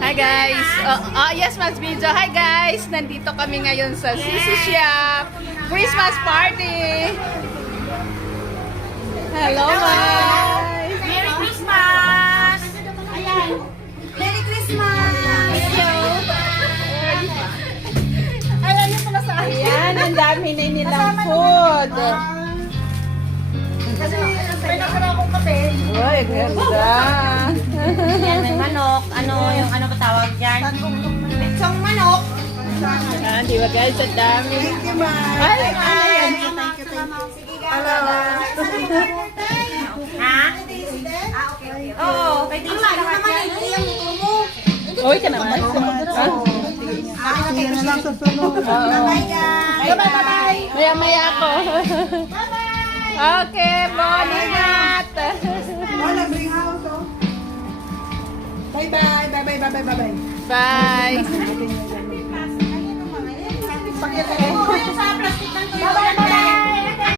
Hi guys! Yes, mas video. Hi guys! Nandito kami ngayon sa Sisi Shop Christmas Party! Hello guys! Merry Christmas! Ayan. Merry Christmas! Hello! Ayan yung pala sa akin. Ayan, ang dami na nilang food. Kasi may nakara akong kape. Uy, ganda! Ayan, may manok. Ano ba tawag dyan? Pitsong manok. Ayan, di ba guys? Ang dami. Thank you, ma'am. Ay, ano yan? Hello. Ha? Okay. Oo, pwede yung lahat yan. Uy, ka naman. Sige na lang sa sunod. Bye, guys. Bye-bye. Maya-maya ako. Okay, bon, ingat. Hola, bring house, oh. Bye-bye. Bye-bye. Bye-bye. Bye-bye. Bye. Pakita